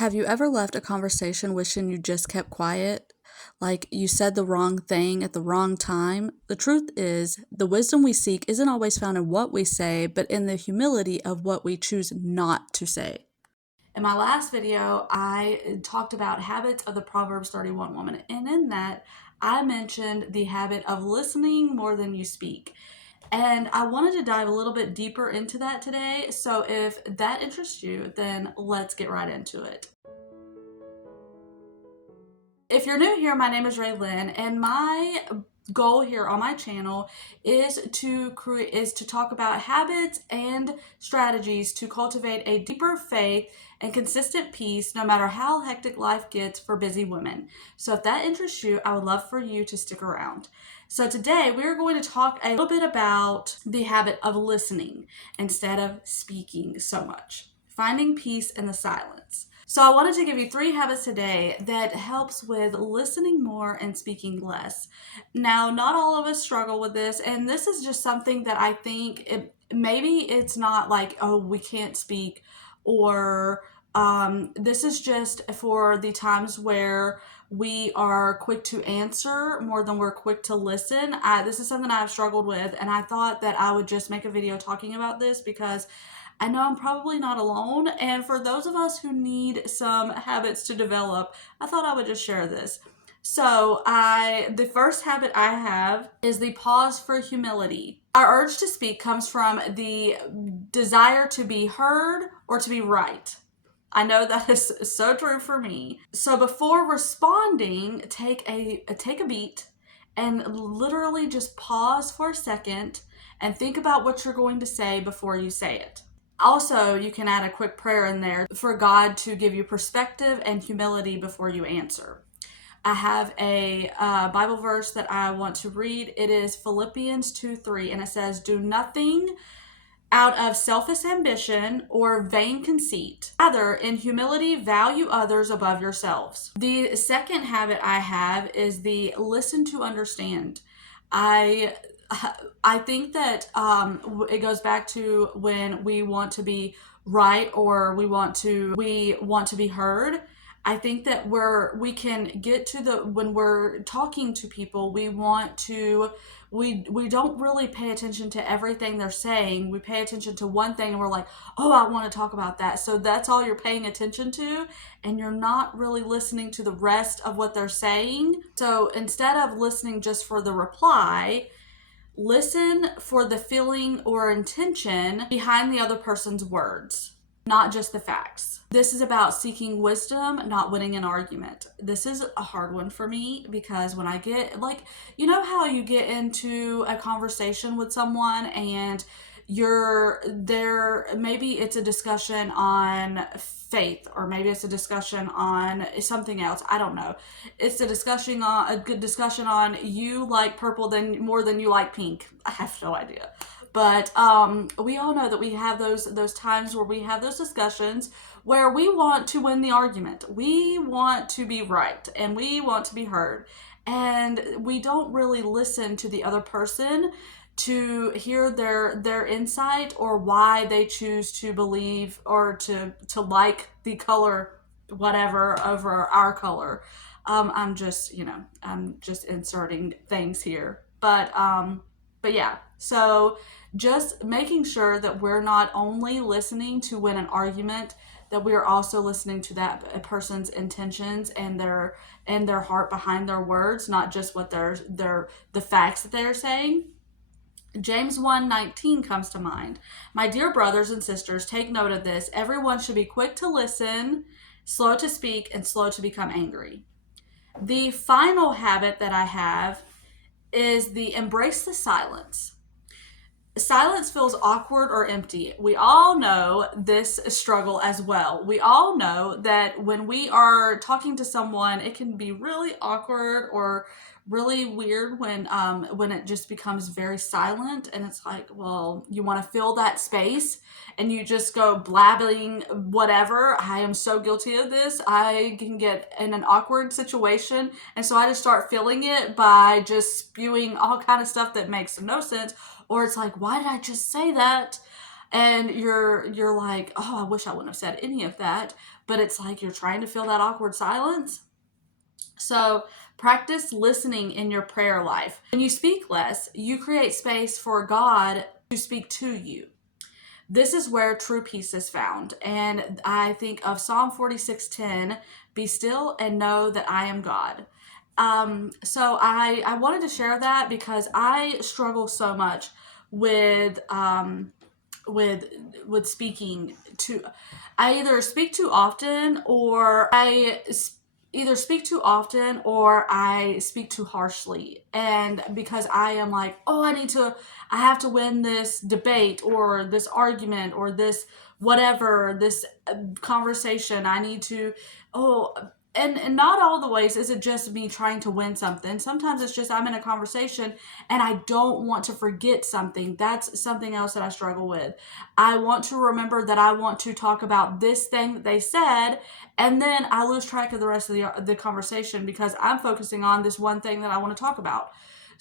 Have you ever left a conversation wishing you just kept quiet? Like you said the wrong thing at the wrong time? The truth is, the wisdom we seek isn't always found in what we say, but in the humility of what we choose not to say. In my last video, I talked about habits of the Proverbs 31 woman, and in that, I mentioned the habit of listening more than you speak. And I wanted to dive a little bit deeper into that today. So if that interests you, then let's get right into it. If you're new here, my name is Raylynn, and my goal here on my channel is to talk about habits and strategies to cultivate a deeper faith and consistent peace no matter how hectic life gets for busy women. So if that interests you, I would love for you to stick around. So today we're going to talk a little bit about the habit of listening instead of speaking so much, finding peace in the silence. So I wanted to give you 3 habits today that helps with listening more and speaking less. Now, not all of us struggle with this, and this is just something that I think maybe it's not like, oh, we can't speak, or this is just for the times where we are quick to answer more than we're quick to listen. This is something I've struggled with, and I thought that I would just make a video talking about this because I know I'm probably not alone, and for those of us who need some habits to develop, I thought I would just share this. So the first habit I have is the pause for humility. Our urge to speak comes from the desire to be heard or to be right. I know that is so true for me. So before responding, take a beat and literally just pause for a second and think about what you're going to say before you say it. Also, you can add a quick prayer in there for God to give you perspective and humility before you answer. I have a Bible verse that I want to read. It is Philippians 2:3, and it says, "Do nothing out of selfish ambition or vain conceit. Rather, in humility, value others above yourselves." The second habit I have is the listen to understand. I think that it goes back to when we want to be right or we want to be heard. I think that we can get to when we're talking to people, we don't really pay attention to everything they're saying. We pay attention to one thing and we're like, oh, I want to talk about that. So that's all you're paying attention to, and you're not really listening to the rest of what they're saying. So instead of listening just for the reply, listen for the feeling or intention behind the other person's words, not just the facts. This is about seeking wisdom, not winning an argument. This is a hard one for me because when I get, like, you know how you get into a conversation with someone and you're there, maybe it's a discussion on faith, or maybe it's a discussion on something else. I don't know. It's a good discussion on you like purple more than you like pink. I have no idea. But we all know that we have those times where we have those discussions where we want to win the argument. We want to be right and we want to be heard. And we don't really listen to the other person to hear their insight or why they choose to believe or to like the color whatever over our color. I'm just inserting things here. But yeah, so just making sure that we're not only listening to win an argument, that we are also listening to that person's intentions and their heart behind their words, not just what the facts that they're saying. James 1:19 comes to mind. "My dear brothers and sisters, take note of this. Everyone should be quick to listen, slow to speak, and slow to become angry." The final habit that I have is the embrace the silence. Silence feels awkward or empty. We all know this struggle as well. We all know that when we are talking to someone, it can be really awkward or really weird when it just becomes very silent, and it's like, well, you want to fill that space and you just go blabbing whatever. I am so guilty of this. I can get in an awkward situation, and so I just start filling it by just spewing all kind of stuff that makes no sense. Or it's like, why did I just say that? and you're like, oh, I wish I wouldn't have said any of that, but it's like you're trying to fill that awkward silence. So practice listening in your prayer life. When you speak less, you create space for God to speak to you. This is where true peace is found. And I think of Psalm 46:10, be still and know that I am God. So I wanted to share that because I struggle so much with with with speaking to. I either speak too often or either speak too often or I speak too harshly. And because I am like, oh, I have to win this debate or this argument or this whatever, this conversation. I need to, oh, and not all the ways is it just me trying to win something. Sometimes it's just I'm in a conversation and I don't want to forget something. That's something else that I struggle with. I want to remember that I want to talk about this thing that they said, and then I lose track of the rest of the conversation because I'm focusing on this one thing that I want to talk about.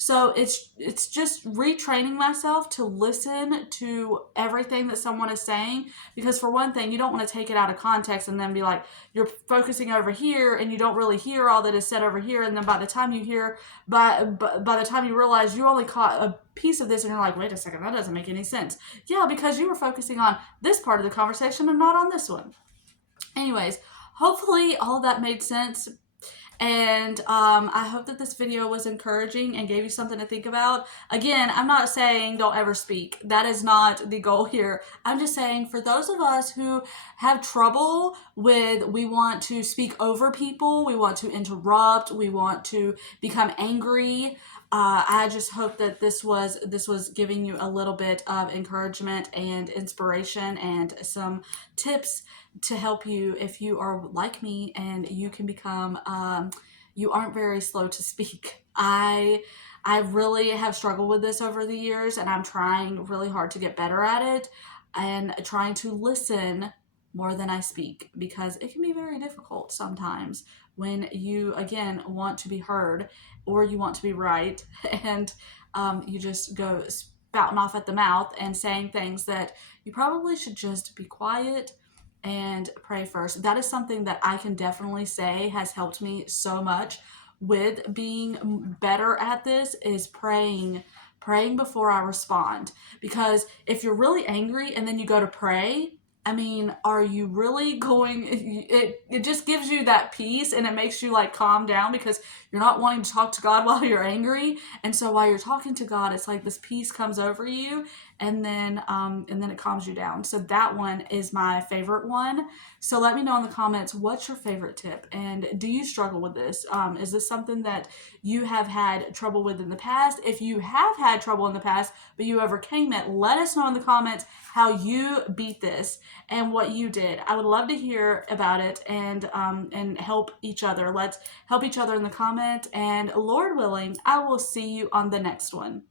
So it's just retraining myself to listen to everything that someone is saying, because for one thing, you don't want to take it out of context and then be like, you're focusing over here and you don't really hear all that is said over here, and then by the time you hear by the time you realize you only caught a piece of this and you're like, wait a second, that doesn't make any sense. Yeah, because you were focusing on this part of the conversation and not on this one. Anyways, hopefully all of that made sense. And I hope that this video was encouraging and gave you something to think about. Again, I'm not saying don't ever speak. That is not the goal here. I'm just saying for those of us who have trouble with, we want to speak over people, we want to interrupt, we want to become angry. I just hope that this was giving you a little bit of encouragement and inspiration and some tips to help you if you are like me and you can become you aren't very slow to speak. I really have struggled with this over the years, and I'm trying really hard to get better at it and trying to listen more than I speak, because it can be very difficult sometimes when you again want to be heard or you want to be right and you just go spouting off at the mouth and saying things that you probably should just be quiet and pray first. That is something that I can definitely say has helped me so much with being better at this, is praying before I respond. Because if you're really angry and then you go to pray, I mean, are you really going, it just gives you that peace and it makes you like calm down because you're not wanting to talk to God while you're angry. And so while you're talking to God, it's like this peace comes over you, and then it calms you down. So that one is my favorite one. So let me know in the comments, what's your favorite tip, and do you struggle with this? Is this something that you have had trouble with in the past? If you have had trouble in the past but you overcame it, let us know in the comments how you beat this and what you did. I would love to hear about it, and help each other. Let's help each other in the comment, and Lord willing, I will see you on the next one.